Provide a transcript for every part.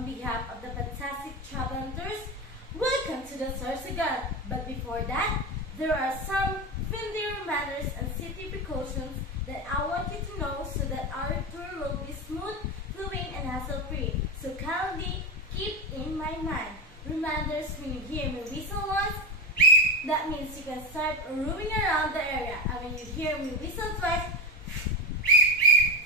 on behalf of the fantastic travelers, welcome to the Sorsogon. But before that, there are some friendly manners and safety precautions that I want you to know so that our tour will be smooth, flowing, and hassle-free. So kindly keep in my mind. Reminders: when you hear me whistle once, that means you can start roaming around the area. And when you hear me whistle twice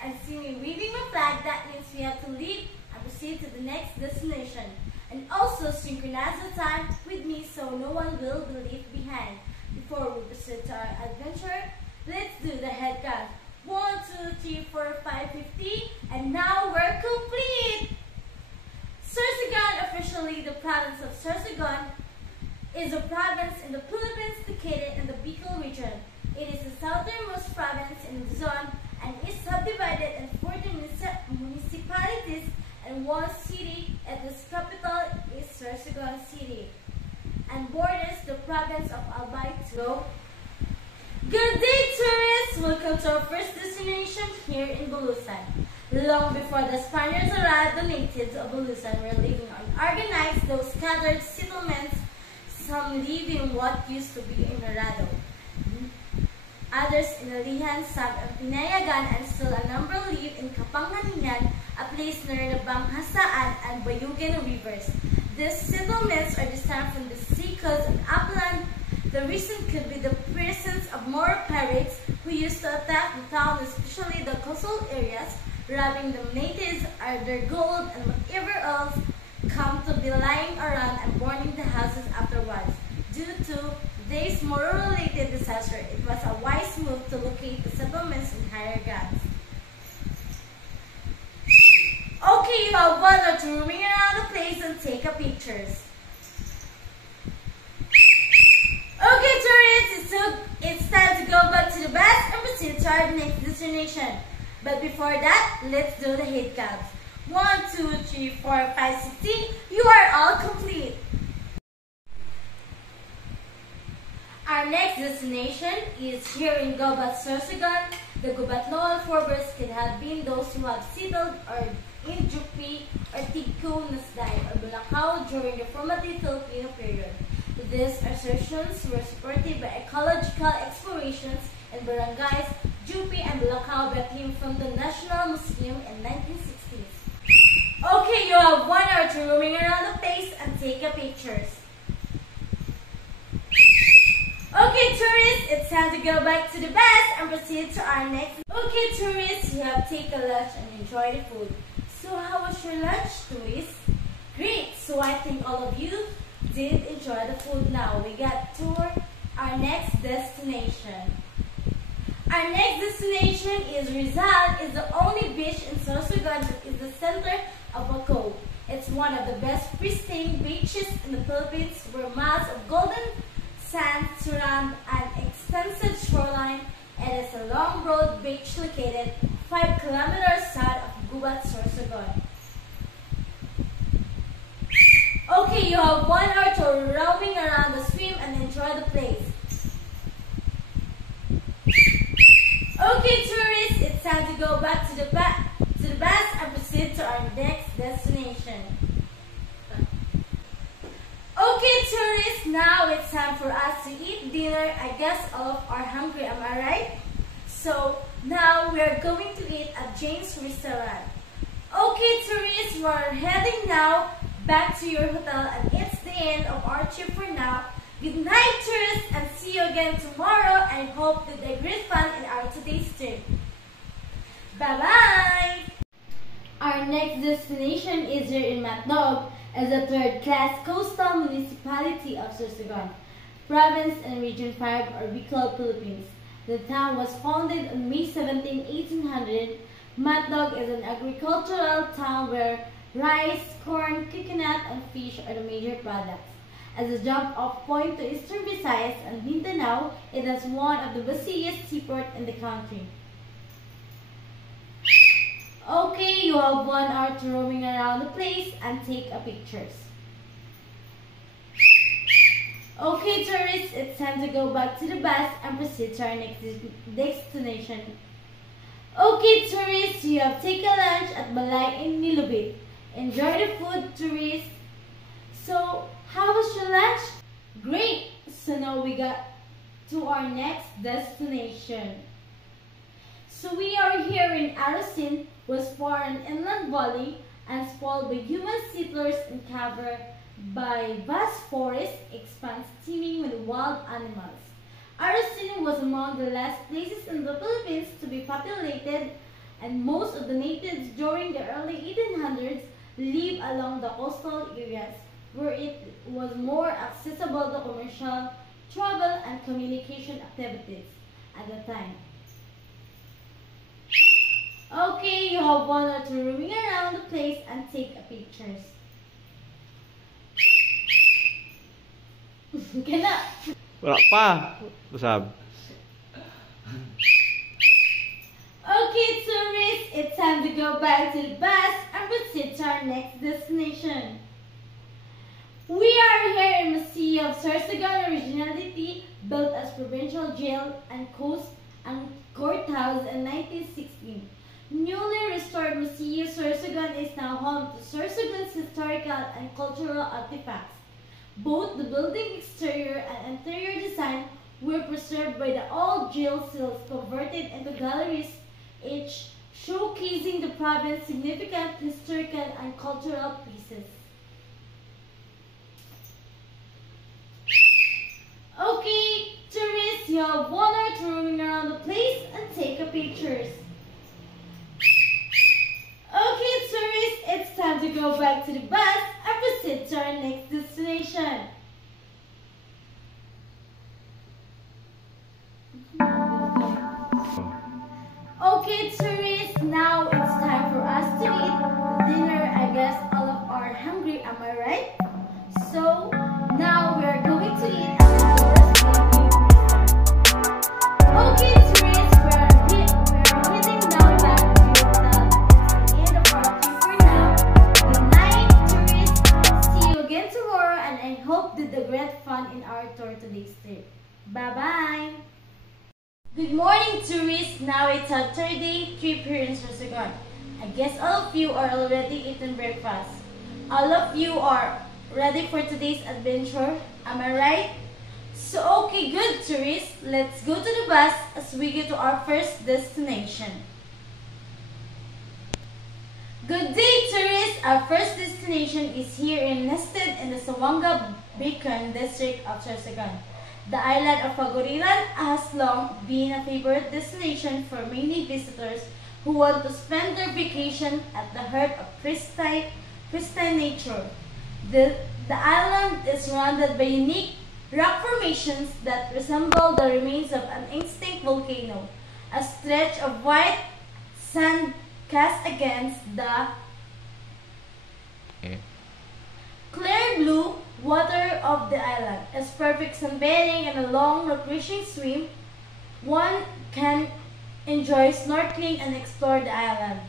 and see me waving my flag, that means we have to leave and proceed to the next destination. And also synchronize the time with me so no one will be left behind. Before we proceed to our adventure, let's do the head count. 1, 2, 3, 4, 5, 50, and now we're complete! Sorsogon, officially the province of Sorsogon, is a province in the Philippines located in the Bicol region. It is the southernmost province in the zone and is subdivided in 14 municipalities and one city, and its capital is Sorsogon City, and borders the province of Albay. Good day, tourists! Welcome to our first destination here in Bulusan. Long before the Spaniards arrived, the natives of Bulusan were living unorganized, though scattered settlements. Some live in what used to be in Narado, others in Alihan, some in Pinayagan, and still a number live in Kapanganihan, a place near the Banghasaan and Bayugan rivers. These settlements are distant from the sea coast and upland. The reason could be the presence of more pirates who used to attack the town, especially the coastal areas, robbing the natives of their gold and whatever else come to be lying around and burning the houses afterwards. Due to this more-related disaster, it was a wise move to locate the settlements in higher grounds. Okay, you have one or two roaming around the place and take a pictures. Okay, tourists, it's time to go back to the bus and proceed to our next destination. But before that, let's do the head counts. 1, 2, 3, 4, 5, 16. You are all complete. Our next destination is here in Gubat, Sorsogon. The Gubatloan forebears could have been those who have settled or in Jupi or Tigco, Nasday, or Bulacau during the formative Filipino period. These assertions were supported by ecological explorations in barangays Jupi and Bulacau that came from the National Museum in 1960s. Okay, you have 1 hour to roaming around the place and take a pictures. Okay, tourists, it's time to go back to the bus and proceed to our next. Okay, tourists, you have taken lunch and enjoy the food. So how was your lunch, tourists? Great, so I think all of you did enjoy the food. Now we got to our next destination. Our next destination is Rizal. It's the only beach in Sorsogon that is the center of a cove. It's one of the best pristine beaches in the Philippines, where miles of golden sand surround an extensive shoreline. It is a long, broad beach located 5 kilometers south of Gubat, Sorsogon. Okay, you have 1 hour to roaming around the swim and enjoy the place. Okay, tourists, it's time to go back to the bus and proceed to our next destination. Okay, tourists, now it's time for us to eat dinner. I guess all of are hungry, am I right? So now we are going to eat at Jane's restaurant. Okay, tourists, we're heading now back to your hotel, and it's the end of our trip for now. Good night, tourists, and see you again tomorrow, and hope that they had great fun in our today's trip. Bye-bye! Our next destination is here in Matnog, as a third-class coastal municipality of Sorsogon, province and region 5 or Bicol, Philippines. The town was founded on May 17, 1800. Matnog is an agricultural town where rice, corn, coconut, and fish are the major products. As a jump-off point to Eastern Visayas and Mindanao, it is one of the busiest seaports in the country. Okay, you have 1 hour to roaming around the place and take a pictures. Okay, tourists, it's time to go back to the bus and proceed to our next destination. Okay, tourists, you have taken lunch at Balay in Nilubit. Enjoy the food, tourists. So, how was your lunch? Great! So now we got to our next destination. So we are here in Arasin, was for an inland valley and spoiled by human settlers and covered by vast forest expanse teeming with wild animals. Arasin was among the last places in the Philippines to be populated, and most of the natives during the early 1800s lived along the coastal areas where it was more accessible to commercial travel and communication activities at the time. Okay, you have 1 or 2 roaming around the place and take pictures. Cannot. Wala pa. Usab. Okay, tourists, it's time to go back to the bus and proceed to our next destination. We are here in the City of Sorsogon, originally built as provincial jail and coast and courthouse in 1916. Newly restored Museo Sorsogon is now home to Sorsogon's historical and cultural artifacts. Both the building exterior and interior design were preserved by the old jail cells converted into galleries, each showcasing the province's significant historical and cultural pieces. Okay, tourists, you have 1 or 2 roaming around the place and take pictures. Okay, tourists, it's time to go back to the bus and proceed to our next destination. Okay, tourists, now it's time for us to eat dinner. I guess all of our hungry, am I right? So, now we're going to eat at the doors. Okay, tourists, we're heading now back to the hotel. It's the end of our trip for now. Good night, tourists. See you again tomorrow, and I hope you had great fun in our tour today's trip. Bye-bye. Good morning, tourists. Now it's our third day trip here in Sorsogon. I guess all of you are already eating breakfast. All of you are ready for today's adventure. Am I right? So, okay, good, tourists. Let's go to the bus as we get to our first destination. Good day, tourists. Our first destination is here nested in the Sawanga Bacon district of Sorsogon. The island of Paguriran has long been a favorite destination for many visitors who want to spend their vacation at the heart of pristine nature. The island is surrounded by unique rock formations that resemble the remains of an extinct volcano. A stretch of white sand cast against the clear blue water of the island is perfect sunbathing and a long refreshing swim. One can enjoy snorkeling and explore the island,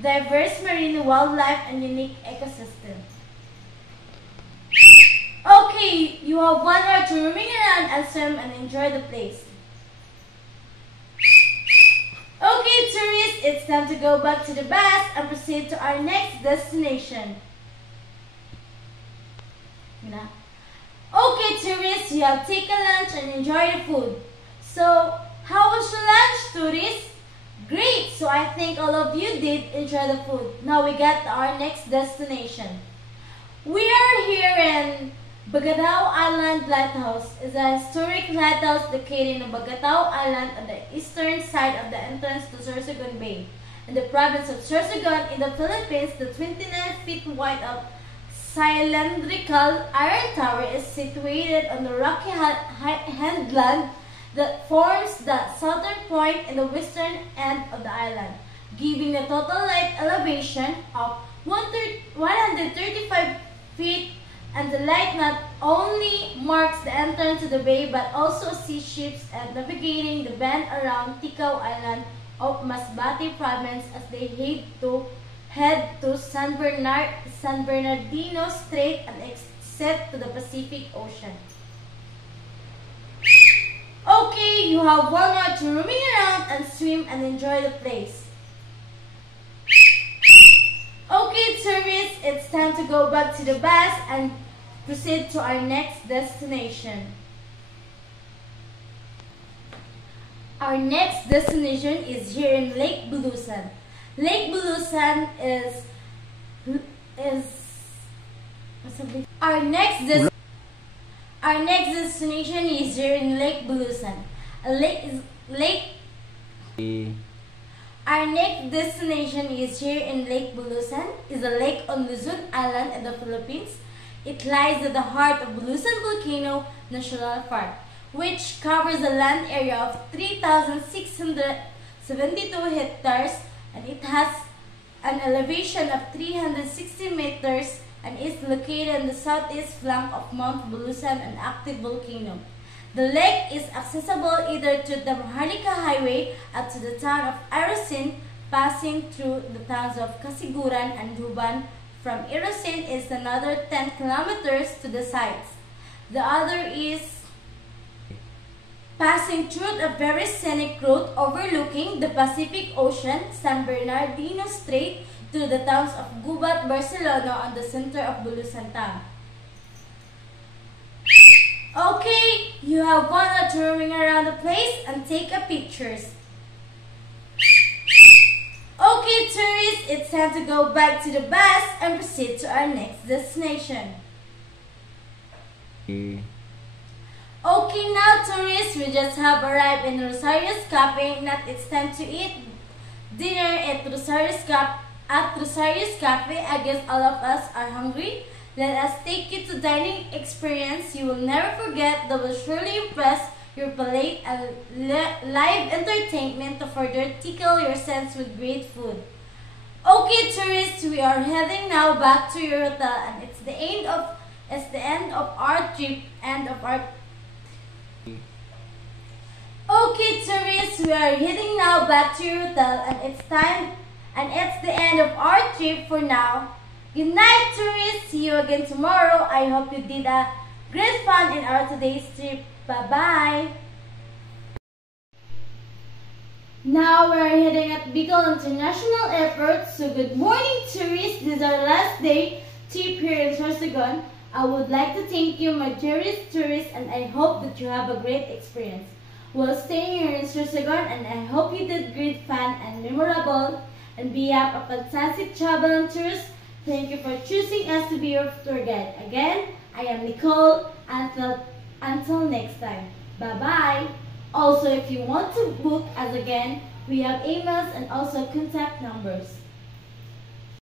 diverse marine wildlife and unique ecosystem. Okay, you have 1 or 2 roaming around and swim and enjoy the place. Okay, tourists, it's time to go back to the bus and proceed to our next destination. Okay, tourists, you have taken lunch and enjoy the food. So, how was your lunch, tourists? Great! So I think all of you did enjoy the food. Now we got our next destination. We are here in Bagatao Island Lighthouse. It's a historic lighthouse located in Bagatao Island on the eastern side of the entrance to Sorsogon Bay. In the province of Sorsogon in the Philippines, the 29 feet wide of cylindrical iron tower is situated on the rocky headland that forms the southern point in the western end of the island, giving a total light elevation of 135 feet, and the light not only marks the entrance to the bay but also sees ships and navigating the bend around Ticao Island of Masbate province as they head to San Bernardino Strait and exit to the Pacific Ocean. Okay, you have 1 or 2 roaming around and swim and enjoy the place. Okay, tourists, tourists, it's time to go back to the bus and proceed to our next destination. Our next destination is here in Lake Bulusan. Lake Bulusan is our next destination is here in Lake Bulusan. Our next destination is here in Lake Bulusan. Is a lake on Luzon Island in the Philippines. It lies at the heart of Bulusan Volcano National Park, which covers a land area of 3,672 hectares, and it has an elevation of 360 meters and is located on the southeast flank of Mount Bulusan, an active volcano. The lake is accessible either to the Maharlika Highway up to the town of Irosin, passing through the towns of Kasiguran and Duban. From Irosin is another 10 kilometers to the sites. The other is passing through a very scenic route overlooking the Pacific Ocean, San Bernardino Strait, to the towns of Gubat, Barcelona on the center of Bulusan town. Okay, you have fun at touring around the place and take a pictures. Okay tourists, it's time to go back to the bus and proceed to our next destination. Okay, now tourists, we just have arrived in Rosario's Cafe. Now it's time to eat dinner at Rosario's Cafe. I guess all of us are hungry. Let us take you to dining experience you will never forget that will surely impress your palate and live entertainment to further tickle your sense with great food. Okay tourists, we are heading now back to your hotel, and it's the end of our trip, Okay tourists, we are heading now back to your hotel, and it's the end of our trip for now. Good night tourists, see you again tomorrow. I hope you did a great fun in our today's trip. Bye bye. Now we are heading at Bicol International Airport. So good morning tourists, this is our last day trip here in Sorsogon. I would like to thank you my dearest tourists, and I hope that you have a great experience while staying here in Sorsogon, and I hope you did great fun and memorable and be have a fantastic travel and tours. Thank you for choosing us to be your tour guide. Again, I am Nicole. Until next time. Bye-bye. Also, if you want to book us again, we have emails and also contact numbers.